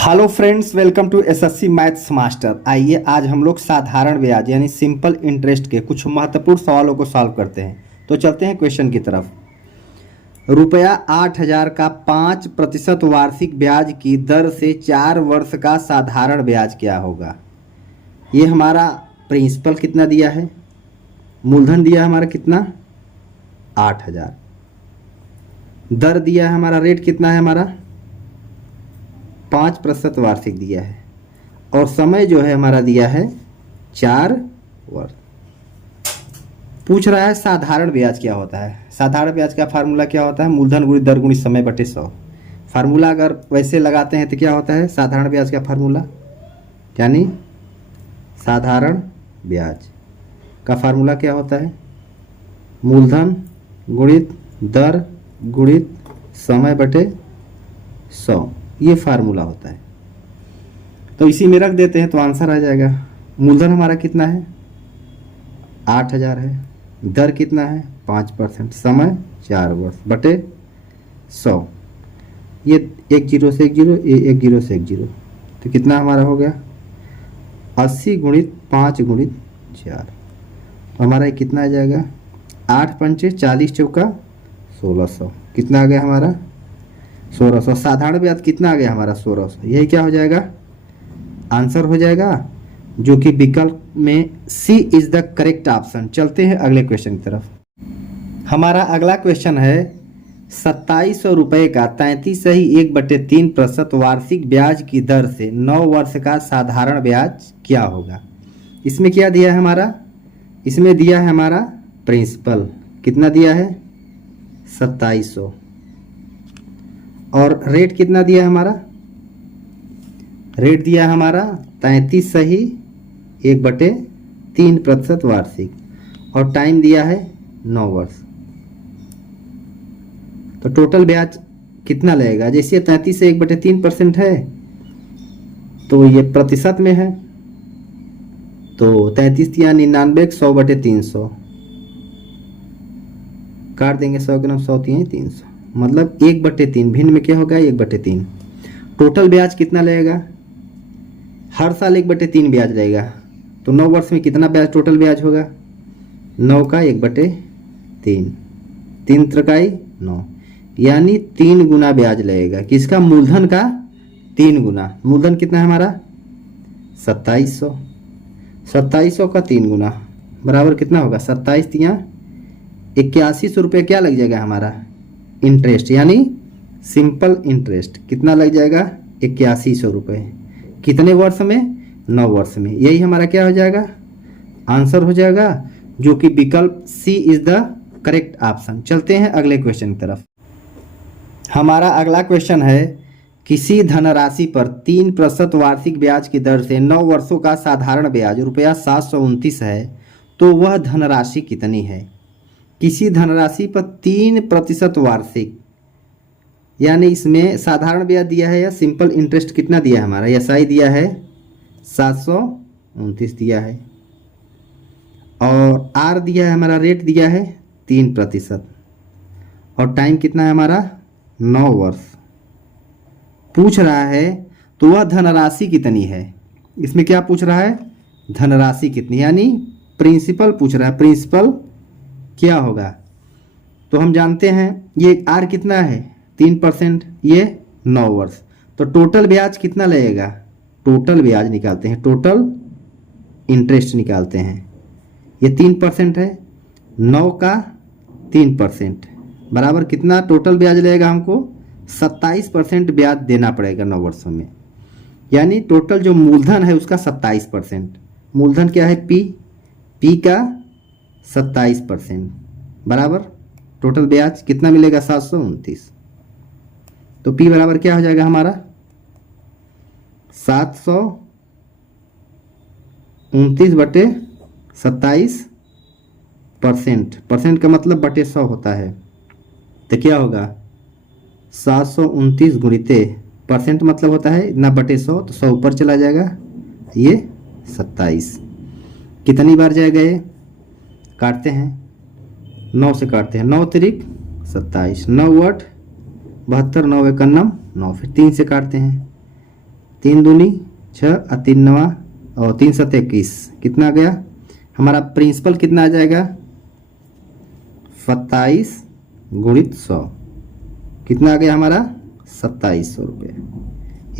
Hello friends, welcome to SSC maths master. आइए आज हम लोग साधारण ब्याज यानी सिंपल इंटरेस्ट के कुछ महत्वपूर्ण सवालों को सॉल्व करते हैं। तो चलते हैं क्वेश्चन की तरफ। रुपया 8,000 का 5% वार्षिक ब्याज की दर से 4 वर्ष का साधारण ब्याज क्या होगा। ये हमारा प्रिंसिपल कितना दिया है, मूलधन दिया है हमारा कितना 8,000, दर दिया है हमारा, रेट कितना है हमारा 5% वार्षिक दिया है, और समय जो है हमारा दिया है 4 वर्ष। पूछ रहा है साधारण ब्याज क्या होता है। साधारण ब्याज का फार्मूला क्या होता है, मूलधन गुणित दर गुणित समय बटे 100। फार्मूला अगर वैसे लगाते हैं तो क्या होता है साधारण ब्याज का फार्मूला, यानी साधारण ब्याज का फार्मूला क्या होता है, मूलधन गुणित दर गुणित समय बटे 100, ये फार्मूला होता है। तो इसी में रख देते हैं तो आंसर आ जाएगा। मूलधन हमारा कितना है 8,000 है, दर कितना है 5%, समय 4 वर्ष बटे 100। ये 1 0 से 1 0, ये 1 0 से 1 0, तो कितना हमारा हो गया 80 गुणित 5 गुणित 4। तो हमारा ये कितना आ जाएगा 8 पंचे 40 चौका 1600, कितना आ गया हमारा 1600। साधारण ब्याज कितना आ गया हमारा 1600। यही क्या हो जाएगा आंसर हो जाएगा, जो कि विकल्प में सी इज द करेक्ट ऑप्शन। चलते हैं अगले क्वेश्चन की तरफ। हमारा अगला क्वेश्चन है 2700 रुपये का 33.1/3% वार्षिक ब्याज की दर से 9 वर्ष का साधारण ब्याज क्या होगा। इसमें क्या दिया है हमारा, इसमें दिया है हमारा प्रिंसिपल कितना दिया है 2700, और रेट कितना दिया है हमारा, रेट दिया है हमारा 33.1/3% वार्षिक, और टाइम दिया है 9 वर्ष। तो टोटल ब्याज कितना लगेगा, जैसे 33 से 1/3% है तो ये प्रतिशत में है, तो 33 या 99 100/300 काट देंगे, 100 ग्राम 100 300, मतलब 1/3, भिन्न में क्या होगा 1/3। टोटल ब्याज कितना लगेगा, हर साल 1/3 ब्याज रहेगा, तो 9 वर्ष में कितना ब्याज टोटल ब्याज होगा 9 का 1/3, 3 त्रिकाई 9, यानी 3 गुना ब्याज लगेगा। किसका, मूलधन का 3 गुना। मूलधन कितना है हमारा 2700, 2700 का 3 गुना बराबर कितना होगा 27 या 8100 रुपये क्या लग जाएगा हमारा इंटरेस्ट, यानी सिंपल इंटरेस्ट कितना लग जाएगा 8100 रुपये। कितने वर्ष में 9 वर्ष में। यही हमारा क्या हो जाएगा आंसर हो जाएगा, जो कि विकल्प सी इज द करेक्ट ऑप्शन। चलते हैं अगले क्वेश्चन की तरफ। हमारा अगला क्वेश्चन है किसी धनराशि पर 3% वार्षिक ब्याज की दर से 9 वर्षों का साधारण ब्याज रुपया 729 है, तो वह धनराशि कितनी है। किसी धनराशि पर 3% वार्षिक, यानी इसमें साधारण ब्याज दिया है या सिंपल इंटरेस्ट कितना दिया है हमारा, एसआई दिया है 729 दिया है, और आर दिया है हमारा, रेट दिया है 3%, और टाइम कितना है हमारा 9 वर्ष। पूछ रहा है तो वह धनराशि कितनी है। इसमें क्या पूछ रहा है धनराशि कितनी, यानी प्रिंसिपल पूछ रहा है, प्रिंसिपल क्या होगा। तो हम जानते हैं ये आर कितना है 3%, ये 9 वर्ष, तो टोटल ब्याज कितना लगेगा, टोटल ब्याज निकालते हैं, टोटल इंटरेस्ट निकालते हैं। ये 3% है, 9 का 3% बराबर कितना टोटल ब्याज लगेगा, हमको 27% ब्याज देना पड़ेगा 9 वर्षों में, यानी टोटल जो मूलधन है उसका 27%। मूलधन क्या है पी का 27% बराबर टोटल ब्याज कितना मिलेगा 729। तो P बराबर क्या हो जाएगा हमारा 729/27%, परसेंट का मतलब बटे 100 होता है, तो क्या होगा 729 गुणिते परसेंट मतलब होता है इतना बटे 100, तो 100 ऊपर चला जाएगा, ये 27। कितनी बार जाएगा ये, काटते हैं 9 से काटते हैं, 9 तिरिक 27, 9 8 72, 9 91 9, फिर 3 से काटते हैं 3 दूनी 6 और 3 नवा और 3 7 21, कितना आ गया हमारा प्रिंसिपल कितना आ जाएगा 27 गुणित 100, कितना आ गया हमारा 2700 रुपये।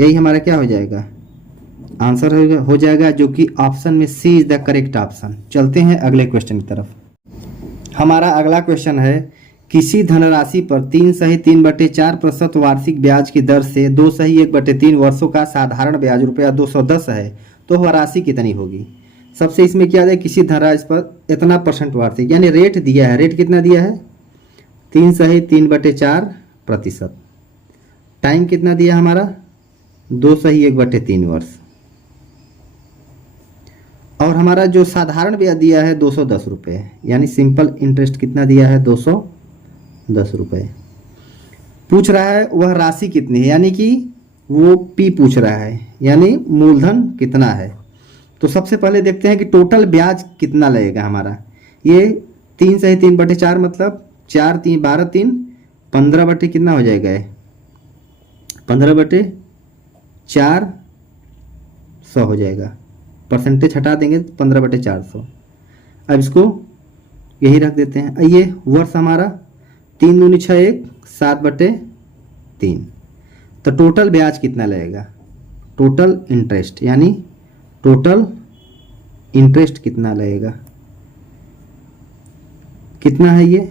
यही हमारा क्या हो जाएगा आंसर हो जाएगा, जो कि ऑप्शन में सी इज द करेक्ट ऑप्शन। चलते हैं अगले क्वेश्चन की तरफ। हमारा अगला क्वेश्चन है, किसी धनराशि पर 3 सही 3/4% वार्षिक ब्याज की दर से 2 सही 1/3 वर्षों का साधारण ब्याज रुपया 210 है, तो वह राशि कितनी होगी। सबसे इसमें क्या है, किसी धनराशि पर इतना परसेंट वार्षिक, यानी रेट दिया है, रेट कितना दिया है 3 सही 3/4%, टाइम कितना दिया हमारा 2 सही 1/3 वर्ष, और हमारा जो साधारण ब्याज दिया है 210 रुपये, यानी सिंपल इंटरेस्ट कितना दिया है 210 रुपये। पूछ रहा है वह राशि कितनी है, यानी कि वो पी पूछ रहा है, यानी मूलधन कितना है। तो सबसे पहले देखते हैं कि टोटल ब्याज कितना लगेगा हमारा। ये 3 सही 3/4 मतलब 4 3 12 3 15 बटे कितना हो जाएगा, 15/400 हो जाएगा, परसेंटेज हटा देंगे 15/400। अब इसको यही रख देते हैं। ये वर्ष हमारा 3 दूनी 6 1 7/3, तो टोटल ब्याज कितना लगेगा, टोटल इंटरेस्ट, यानी टोटल इंटरेस्ट कितना लगेगा, कितना है ये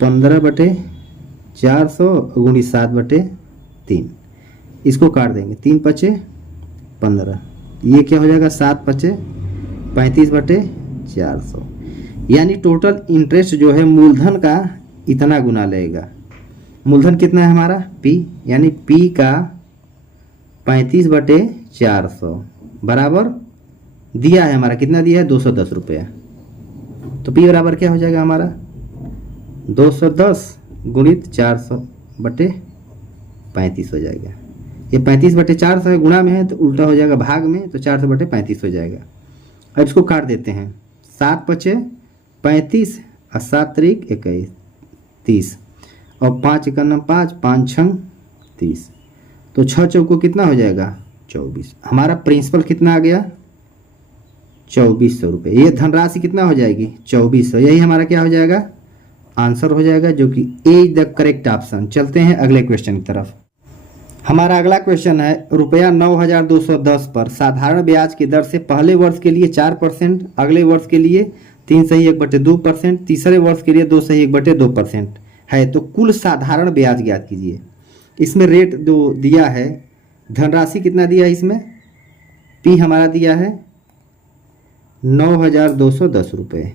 15/400 गुणित 7/3, इसको काट देंगे 3 5 15, ये क्या हो जाएगा 7 5 35/400, यानी टोटल इंटरेस्ट जो है मूलधन का इतना गुना लगेगा। मूलधन कितना है हमारा P, यानी P का 35/400 बराबर दिया है हमारा, कितना दिया है 210 रुपया। तो P बराबर क्या हो जाएगा हमारा 210 गुणित 400/35 हो जाएगा। ये 35/400 है, गुणा में है तो उल्टा हो जाएगा भाग में, तो 400/35 हो जाएगा। अब इसको काट देते हैं, 7 5 35 और 7 3 21 30 और 5 1 5 5 6 30, तो 6 चौको कितना हो जाएगा 24। हमारा प्रिंसिपल कितना आ गया 2400 रुपये। ये धनराशि कितना हो जाएगी 2400, यही हमारा क्या हो जाएगा आंसर हो जाएगा, जो कि ए इज द करेक्ट ऑप्शन। चलते हैं अगले क्वेश्चन की तरफ। हमारा अगला क्वेश्चन है, रुपया 9210 पर साधारण ब्याज की दर से पहले वर्ष के लिए 4%, अगले वर्ष के लिए 3 सही 1/2%, तीसरे वर्ष के लिए 2 सही 1/2% है, तो कुल साधारण ब्याज ज्ञात कीजिए। इसमें रेट जो दिया है, धनराशि कितना दिया है इसमें, पी हमारा दिया है 9210 रुपये,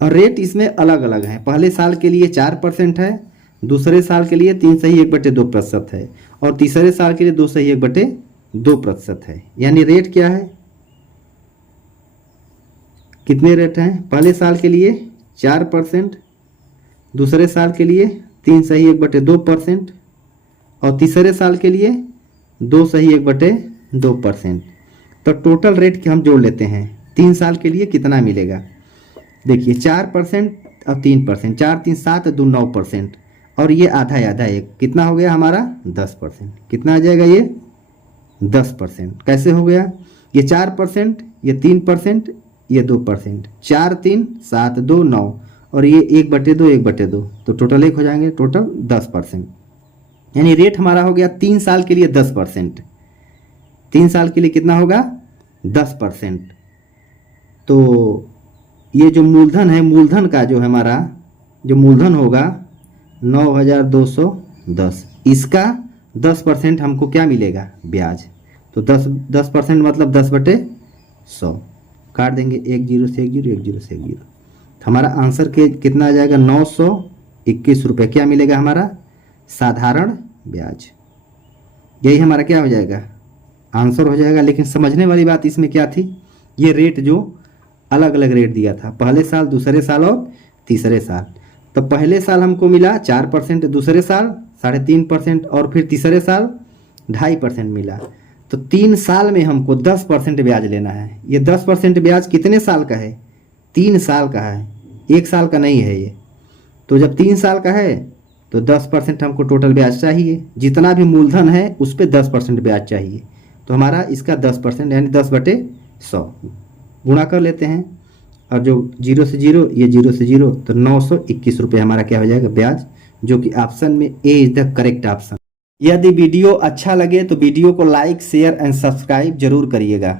और रेट इसमें अलग अलग हैं। पहले साल के लिए 4% है, दूसरे साल के लिए 3 सही 1/2% है, और तीसरे साल के लिए 2 सही 1/2% है। यानी रेट क्या है, कितने रेट हैं, पहले साल के लिए 4%, दूसरे साल के लिए 3 सही 1/2%, और तीसरे साल के लिए 2 सही 1/2%। तो टोटल रेट के हम जोड़ लेते हैं, 3 साल के लिए कितना मिलेगा। देखिए 4% और 3%, 4 3 7 2 9%, और ये आधा आधा एक, कितना हो गया हमारा 10%। कितना आ जाएगा ये 10%। कैसे हो गया, ये 4%, ये 3%, ये 2%, 4 3 7 2 9, और ये 1/2 1/2, तो टोटल एक हो जाएंगे, टोटल 10%। यानी रेट हमारा हो गया 3 साल के लिए 10%, 3 साल के लिए कितना होगा 10%। तो ये जो मूलधन है, मूलधन का जो हमारा जो मूलधन होगा 9210, इसका 10% हमको क्या मिलेगा ब्याज। तो 10% मतलब 10/100, काट देंगे 1 0 से 1 0 1 0 से 1 0, हमारा आंसर के कितना आ जाएगा 921 रुपये। क्या मिलेगा हमारा साधारण ब्याज, यही हमारा क्या हो जाएगा आंसर हो जाएगा। लेकिन समझने वाली बात इसमें क्या थी, ये रेट जो अलग अलग रेट दिया था, पहले साल, दूसरे साल और तीसरे साल। तो पहले साल हमको मिला 4%, दूसरे साल 3.5%, और फिर तीसरे साल 2.5% मिला। तो 3 साल में हमको 10% ब्याज लेना है। ये 10% ब्याज कितने साल का है, 3 साल का है, 1 साल का नहीं है ये। तो जब 3 साल का है तो 10% हमको टोटल ब्याज चाहिए, जितना भी मूलधन है उस पर 10% ब्याज चाहिए। तो हमारा इसका 10% यानी 10/100 गुणा कर लेते हैं, और जो 0 से 0 ये 0 से 0, तो 921 रुपये हमारा क्या हो जाएगा ब्याज, जो कि ऑप्शन में ए इज द करेक्ट ऑप्शन। यदि वीडियो अच्छा लगे तो वीडियो को लाइक शेयर एंड सब्सक्राइब जरूर करिएगा।